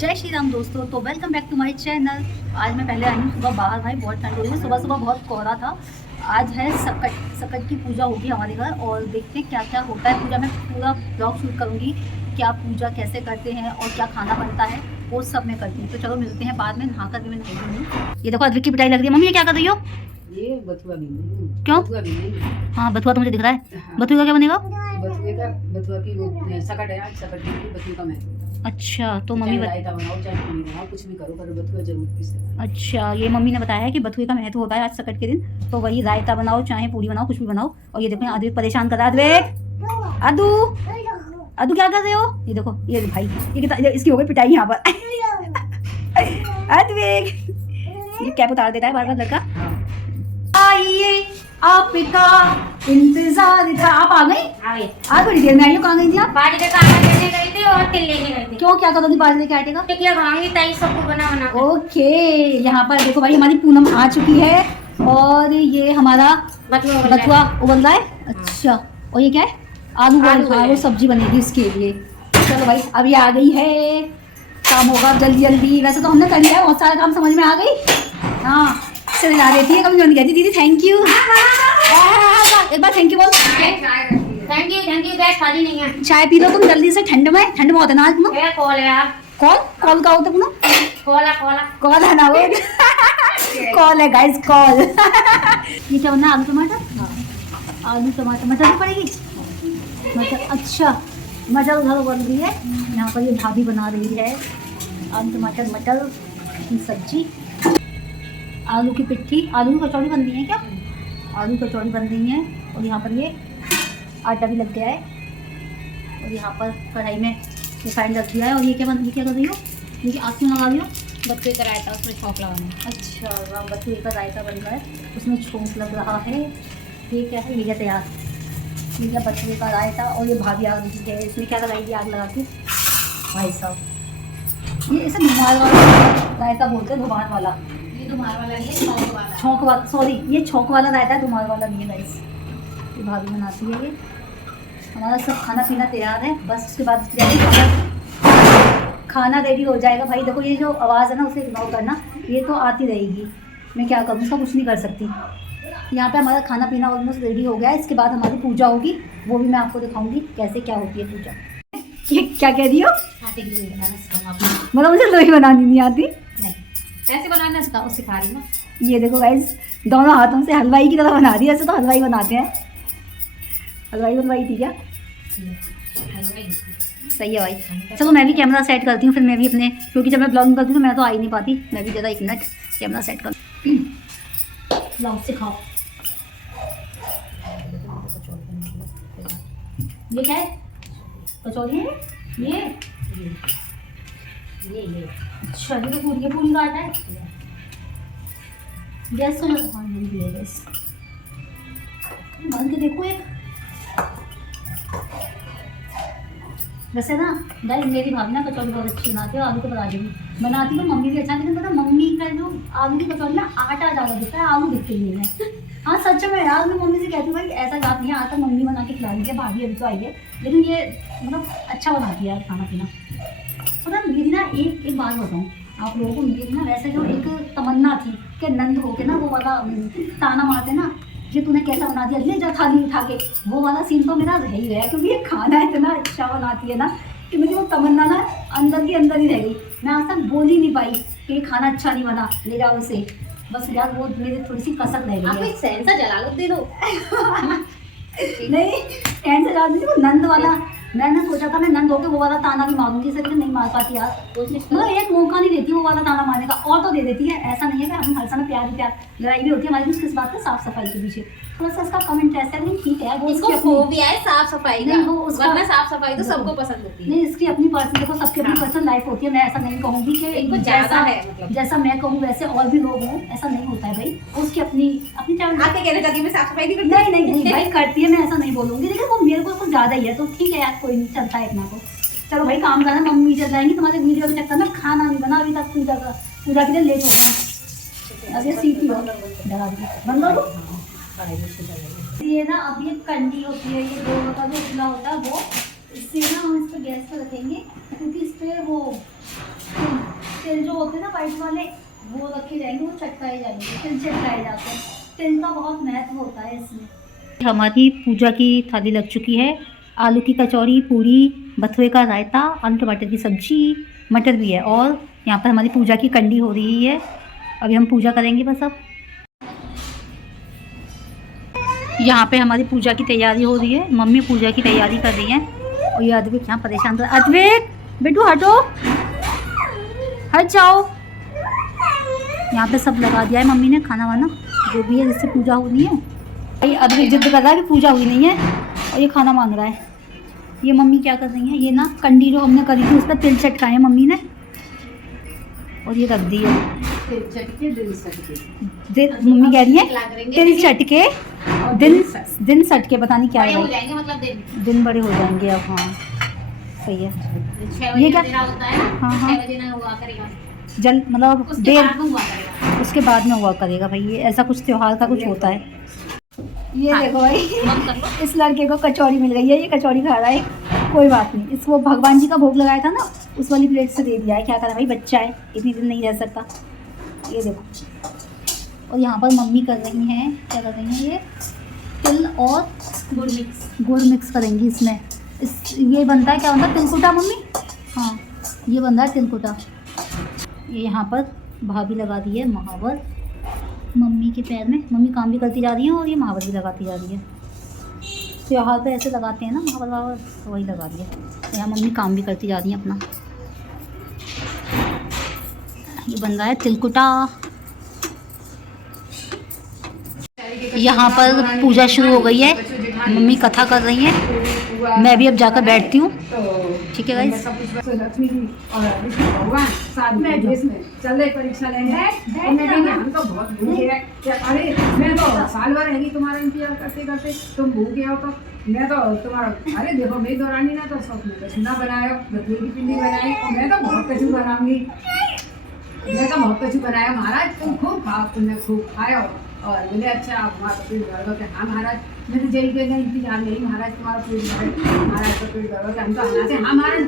जय श्री राम दोस्तों। तो welcome back to my channel. आज मैं पहले आई हूँ सुबह बाहर, भाई बहुत ठंड हो रही है। सुबह सुबह बहुत कोहरा था। आज है सकट की पूजा होगी हमारे घर और देखते हैं क्या क्या होता है पूजा में। पूरा ब्लॉग शूट करूँगी, क्या पूजा कैसे करते हैं और क्या खाना बनता है वो सब मैं करती हूँ। तो चलो मिलते हैं बाद में। नहा कर भी मैं नहीं हूँ। ये देखो अदरक की पिटाई लग रही है। मम्मी ये क्या कर रही हो? ये बथुआ भी क्यों? नहीं। हाँ बथुआ तो मुझे दिख रहा है। हाँ। बथुआ का क्या बनेगा? बथुआ की वो सकट है। आज सकट की बथुआ का महत्व होता है। अच्छा तो मम्मी रायता बनाओ चाहे पूरी बनाओ, कुछ भी करो पर बथुआ जरूर पीसना। अच्छा ये मम्मी ने बताया है कि बथुए का महत्व होता है आज सकट के दिन। तो वही रायता बनाओ चाहे पूरी बनाओ कुछ भी बनाओ। और ये देखो यहाँ अद्वैत परेशान कर रहा है। अद्वैत अदू क्या कर रहे हो? ये देखो ये भाई ये इसकी हो गई पिटाई यहाँ पर। अद्वैत ये कैप उतार देता है बार बार लड़का। आइए आपका इंतजार था। आप आ गई? आज बड़ी देर में आई हो। कहाँ गई थी आप? बाजरे का आटा लेने गई थी और तिल लेने गई थी। क्यों क्या करोगी बाजरे के आटे का? टिकिया खाऊंगी ताई सबको बना बना के। ओके यहाँ पर देखो भाई हमारी पूनम आ चुकी है और ये हमारा बथुआ उबल रहा है। अच्छा और ये क्या है? आलू वो सब्जी बनेगी इसके लिए। चलो भाई अब ये आ गई है, काम होगा जल्दी जल्दी। वैसे तो हमने कर लिया है, बहुत सारा काम समझ में आ गई। हाँ चल ला देती है, कभी नहीं कहती दीदी थैंक यू। एक बार थैंक यू बोल। थैंक यू गैस खाली नहीं है। चाय पी लो तुम जल्दी से, ठंड में बहुत है ना आज। ये कॉल है यार। कॉल का होता है कॉला कॉल है ना वो। कॉल है गाइस कॉल। ये क्या बनना है? आलू टमाटर। आलू टमाटर मटर भी पड़ेगी। मटर अच्छा मटर उधर बन रही है। यहाँ पर ये भाभी बना रही है आलू टमाटर मटर की सब्जी। आलू की पिट्ठी, आलू की कचौड़ी बन रही है क्या? आलू की कचौड़ी बन रही है। और यहाँ पर ये आटा भी लग गया है और यहाँ पर कढ़ाई में रिफाइंड रख दिया है। और ये क्या कर रही हो? ये आँख में लगा रही हो? बथुए का रायता, उसमें छोंक लगाना। अच्छा बथुए का रायता बन रहा है, उसमें छोंक लग रहा है। ये क्या है? ये क्या तैयार? ये क्या? बथुए का रायता। और ये भाभी आग है, इसमें क्या लगाएगी आग लगा के? भाई साहब ये इसे धुमार वाला रायता बोलते हैं। धुमार वाला ये धुमार वाला नहीं है, छौंक वाला। सॉरी ये छौंक वाला रायता है, धुमार वाला नहीं है गाइस। ये भाभी बनाती है। ये हमारा सब खाना पीना तैयार है, बस उसके बाद खाना रेडी हो जाएगा। भाई देखो ये जो आवाज़ है ना उसे इग्नोर करना, ये तो आती रहेगी। मैं क्या करूँ, उसका कुछ नहीं कर सकती। यहाँ पे हमारा खाना पीना ऑलमोस्ट रेडी हो गया है। इसके बाद हमारी पूजा होगी, वो भी मैं आपको दिखाऊंगी कैसे क्या होती है पूजा। ये क्या कह रही हो? आटे की लोई बनाना सिखाऊंगा आपको। मतलब मुझे लोई बनानी नहीं आती। नहीं ऐसे बनाना सिखा रही ना। ये देखो गाइस दोनों हाथों से हलवाई की तरह बना रही है। ऐसे तो हलवाई बनाते हैं। हलवाई थी क्या? सही है भाई। चलो मैं भी कैमरा सेट करती हूँ, फिर मैं भी अपने, क्योंकि जब मैं ब्लॉगिंग करती हूँ तो मैं तो आ ही नहीं पाती। मैं भी ज़रा 1 मिनट कैमरा सेट कर ब्लॉग सिखाओ। ये क्या है? कचौड़ी है ये। अच्छा ये तो पूरी का आटा है। गैस तो हाँ ये है गैस। बन के देखो एक। वैसे ना गाइस मेरी भाभी ना कचौड़ी बहुत अच्छी बनाती है। आलू के पराठे भी बनाती है मम्मी भी अच्छा, लेकिन पता मम्मी का जो आलू की कचौड़ी ना आटा ज़्यादा दिखता है, आलू दिखते नहीं है। हाँ सच में यार, मैं मम्मी से कहती हूँ भाई ऐसा बात नहीं है, आटा मम्मी बना के खिला रही है। भाभी अभी तो आई है, लेकिन ये मतलब अच्छा बनाती है यार खाना पीना। पता मेरी ना एक बात बताऊँ आप लोगों को, मेरी ना वैसे जो एक तमन्ना थी कि नंद होके ना वो वाला ताना मारते ना, ये तूने कैसा बना दिया, ले जा थाली उठा के, वो वाला सीन तो मेरा रह ही गया। क्योंकि ये खाना इतना अच्छा बनाती है ना कि मुझे वो तमन्ना ना अंदर ही अंदर ही रह गई। मैं आज तक बोल ही नहीं पाई कि ये खाना अच्छा नहीं बना, ले जाओ उसे। बस यार वो मेरी थोड़ी सी कसक रह गई है। सेंसर जला लो दे दो। नहीं कैसे जला दी वो नंद वाला। मैंने सोचा था मैं नंद होके वो वाला ताना भी मारूंगी, इसे लेकिन नहीं मार पाती यार। मतलब एक मौका नहीं देती वो वाला ताना मारने का, और तो दे देती है। ऐसा नहीं है कि हम हर समय प्यार लड़ाई भी होती है हमारी किस बात पे? साफ सफाई के पीछे। थोड़ा सा इसका कमेंट ऐसा है, ठीक है वो इसको फोबिया है साफ सफाई का। वरना साफ सफाई तो सबको पसंद होती है। नहीं इसकी अपनी पर्सनल, देखो सबकी अपनी पर्सनल लाइफ होती है। मैं ऐसा नहीं कहूँगी कि इनको ज्यादा है, मतलब जैसा मैं कहूँ वैसे और भी लोग हों, ऐसा नहीं होता है भाई। उसकी अपनी आके कहना चाहती मैं साफ सफाई नहीं करती। नहीं भाई करती है, मैं ऐसा नहीं बोलूँगी, लेकिन वो मेरे को कुछ ज़्यादा ही है। तो ठीक है यार कोई नहीं, चलता है इतना तो। चलो भाई काम करना, मम्मी चल जाएंगी तुम्हारे वीडियो के चक्कर में। खाना नहीं बना अभी तक, पूजा के लिए लेट हो गया। अब ये सीखी हो बन लो। ये ना अब ये कंडी होती है, ये दोनों का जो उबला होता है वो, इससे ना हम इस पर गैस पर रखेंगे क्योंकि इस पर वो तिल जो होते हैं ना वाइट वाले, वो रखे जाएंगे, वो चटकाए जाएंगे, तिल चटकाए जाते हैं। तिल का बहुत महत्व होता है इसमें। हमारी पूजा की थाली लग चुकी है। आलू की कचौड़ी, पूरी, बथुए का रायता, आलू टमाटर की सब्जी, मटर भी है, और यहाँ पर हमारी पूजा की कंडी हो रही है। अभी हम पूजा करेंगे बस। अब यहाँ पे हमारी पूजा की तैयारी हो रही है। मम्मी पूजा की तैयारी कर रही हैं और ये अद्विक यहाँ परेशान कर। अद्विक बेटू हटो, हट जाओ। यहाँ पे सब लगा दिया है मम्मी ने, खाना वाना जो भी है जिससे पूजा हुई है। ये अद्विक जिद कर रहा है कि पूजा हुई नहीं है और ये खाना मांग रहा है। ये मम्मी क्या कर रही है, ये ना कंडी जो हमने करी थी उस पर तिल चटकाए मम्मी ने और ये रख दी है। दिल चटके दिल सटके, मम्मी कह रही है तिल चटके दिन सटके, पता नहीं क्या बड़े हो है, जाएंगे मतलब दिन बड़े हो जाएंगे अब। हाँ सही है। 6 ये बजे क्या? देना होता है ना, हाँ, हाँ। 6 बजे ना हुआ करेगा, जल मतलब उसके देर, बाद में हुआ करेगा। उसके बाद में हुआ करेगा भाई। ये ऐसा कुछ त्योहार का कुछ होता है। ये हाँ। देखो भाई, बंद कर लो। इस लड़के को कचौड़ी मिल गई है, ये कचौड़ी खा रहा है। कोई बात नहीं, इसको भगवान जी का भोग लगाया था ना, उस वाली प्लेट से दे दिया है। क्या करा भाई, बच्चा है, इतनी दिन नहीं रह सकता। ये देखो, और यहाँ पर मम्मी कर रही हैं, क्या कर रही हैं, ये तिल और गुड़ मिक्स करेंगी इसमें। ये बनता है, क्या बनता है, तिलकुटा मम्मी। हाँ ये बन रहा है तिलकुटा। ये यहाँ पर भाभी लगा दी है महावर मम्मी के पैर में। मम्मी काम भी करती जा रही है और ये महावर भी लगाती जा रही है। त्योहार पे ऐसे लगाते हैं ना महावर वावर, तो वही लगा दिया। यहाँ मम्मी काम भी करती जा रही है अपना। ये बन रहा है तिलकुटा। यहाँ पर पूजा शुरू हो गई है, मम्मी कथा कर रही हैं, मैं भी अब जाकर बैठती हूँ। ठीक है गाइस। लक्ष्मी जी और भगवान साथ में देश में चल रहे परीक्षा लेने और मैं कही हम तो बहुत भूखे हैं। अरे मैं तो साल भर रहेगी तुम्हारा इंतजार करते करते, तुम भूखे हो तो मैं तो तुम्हारा। अरे देखो मेरी दौरानी ना तो सब कचूना बनाया, बथुए की पिंडी बनाई और मैं तो बहुत कचू बनाऊंगी। मैं तो बहुत कचू बनाया महाराज, तुम खूब खाओ, तुमने खूब खाओ। और बोले अच्छा आप हमारा पेट भर गया। हाँ महाराज, मैं तो जेल के इंतजार नहीं महाराज, तुम्हारा पेट भर, महाराज का पेट भर गया, हम तो आना से। हाँ महाराज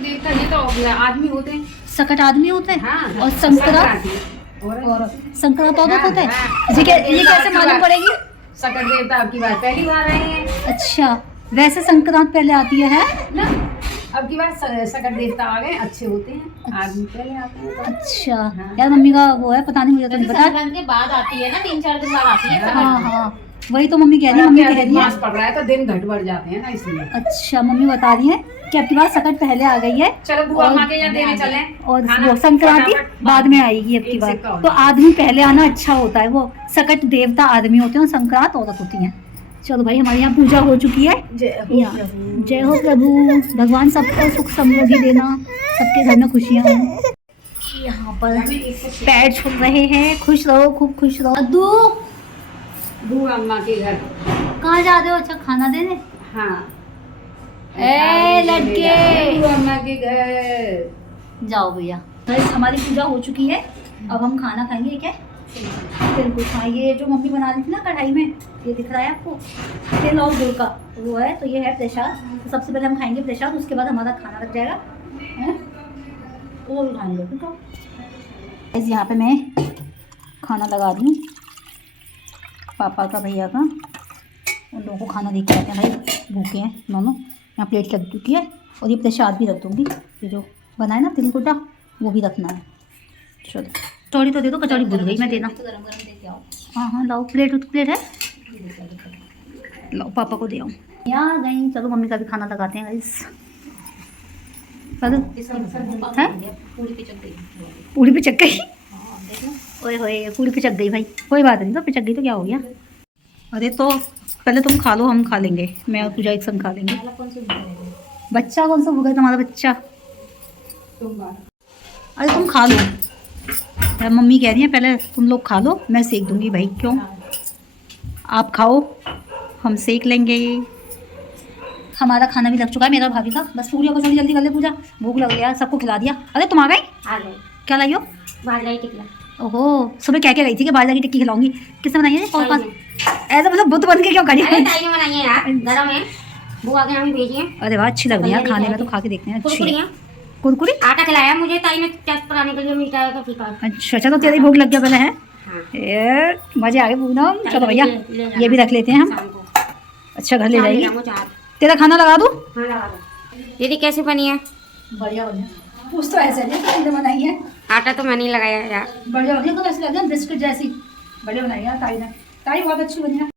देखता, ये तो आदमी होते हैं, सकट आदमी होता है। हाँ, और संक्रांत और संक्रांत औरत होता है। हाँ, ये कैसे मालूम पड़ेगी? सकट देवता अब की बार पहली बार आए हैं अच्छा, वैसे संक्रांत पहले आती है ना, अब की बार सकट देवता आ गए, अच्छे होते हैं, आदमी पहले आते हैं। अच्छा हाँ। यार मम्मी का वो है, पता नहीं, मुझे तो नहीं पता। संक्रांत के बाद आती है ना, 3-4 दिन बाद आती है। हाँ हाँ वही तो मम्मी कह रही है। मम्मी कह रही है मास पड़ रहा है तो दिन घट बढ़ जाते हैं ना, इसलिए। अच्छा मम्मी बता रही है कि अब की बार सकट पहले आ गई है चलो बुआ माँ के यहाँ देने चले, और खाना वो संक्रांति फटाफट बाद में आएगी अब की एक बार। सिक्का और। तो आदमी पहले आना अच्छा होता है। वो सकट देवता आदमी होते हैं और संक्रांत औरत होती हैं। चलो भाई, हमारे यहाँ पूजा हो चुकी है। जय हो प्रभु, भगवान सबको सुख समृद्धि देना, सबके घर में खुशियाँ हों। यहाँ पर पैर छू रहे हैं, खुश रहो, खूब खुश रहो। अद्दू बुआ अम्मा के घर। कहाँ जा रहे हो? अच्छा खाना देने। हाँ ए लड़के, बुआ अम्मा के घर जाओ भैया। बस हमारी पूजा हो चुकी है, अब हम खाना खाएंगे। क्या तिल हाँ, ये जो मम्मी बना रही थी ना कढ़ाई में, ये दिख रहा है आपको, तिल और गुड़ का वो है। तो ये है प्रसाद। तो सबसे पहले हम खाएंगे प्रसाद, उसके बाद हमारा खाना लग जाएगा, और खाएंगे। ठीक है, यहाँ पे मैं खाना लगा रही हूँ, पापा का भैया का। उन लोगों को खाना दे के आते हैं भाई, भूखे हैं दोनों। यहाँ प्लेट लग चुकी है और ये प्रसाद भी रख दूँगी। ये जो बनाए ना तिलकुटा, वो भी रखना है। चलो कचौड़ी तो दे दो, कचौड़ी भूल गई मैं देना। गरम गरम दे के आओ। हाँ हाँ लाओ, प्लेट है, लाओ पापा को दे आओ। यहाँ गई। चलो मम्मी का भी खाना लगाते हैं गाइस। पूरी पिचक गई। पूरी पिचक गई, ओए होए पूरी पिचक गई भाई। कोई बात नहीं, तो पिचक गई तो क्या हो गया। अरे तो पहले तुम खा लो, हम खा लेंगे, मैं और पूजा एक संग खा लेंगे। बच्चा कौन सा भूखा है तुम्हारा बच्चा? अरे तुम खा लो, मम्मी कह रही है पहले तुम लोग खा लो, मैं सेक दूंगी भाई। क्यों? आप खाओ, हम सेक लेंगे। हमारा खाना भी लग चुका है, मेरा भाभी का। बस पूरी को जल्दी कर ले पूजा, भूख लग गया, सबको खिला दिया। अरे तुम आ गए? आ गए। क्या लाई हो? बाजरा की टिकला। ओहो, सुबह क्या क्या गई थी कि बाजरा की टिक्की खिलाऊंगी? किसने बनाई है? और ऐसा मतलब बुत बन के क्यों करी? अरे ताई ने बनाई है यार, गरम है, बुआ के हमें भेजी है। अरे वाह, अच्छी लग रही है खाने में, तो खा के देखते हैं। अच्छी है। कुरकुरी। आटा खिलाया मुझे ताई ने टेस्ट कराने के लिए मिठाई का फीका। अच्छा चलो तेरी भूख लग गया पहले है। हाँ। ये मजे आ गए पूनम। चलो भैया ये भी रख लेते हैं हम। शाम को अच्छा घर ले जाएगी। चार। तेरा खाना लगा दूँ? हाँ लगा दो। दीदी कैसी बनी है? बढ़िया बढ़िया। पूछ तो ऐसे नहीं ताई ने बनाई है। आटा तो मैंने ही लगाया यार। बढ़िया बढ़िया तो ऐसे लगे बिस्किट जैसी बढ़िया बनाई है ताई ने। ताई बहुत अच्छी बनी है।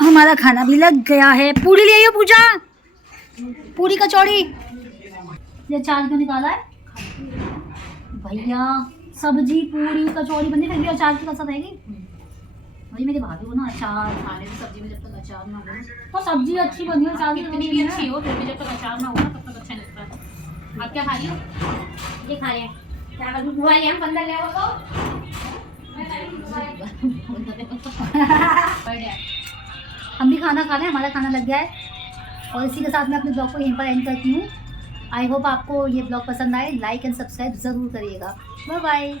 हमारा खाना भी लग गया है। पूरी ले आइयो पूजा। पूरी कचौड़ी। ये अचार क्यों निकाला है भैया? सब्जी पूरी कचौड़ी बनी फिर भी अचार की कसर रहेगी। भाई मेरी भाभी को ना अचार खाने में सब्जी में जब तक अचार ना हो तो सब्जी अच्छी बनी है अचार कितनी भी अच्छी हो फिर भी जब तक अचार ना हो तब तक अच्छा नहीं लगता। आप क्या खा रही हो? ये खा लिया। क्या कर बुआ लिया हम बंदर ले आओ तो। हम भी खाना खा रहे हैं। हमारा खाना लग गया है और इसी के साथ मैं अपने ब्लॉग को यहीं पर एंड करती हूँ। आई होप आपको ये ब्लॉग पसंद आए। लाइक एंड सब्सक्राइब ज़रूर करिएगा। Bye bye.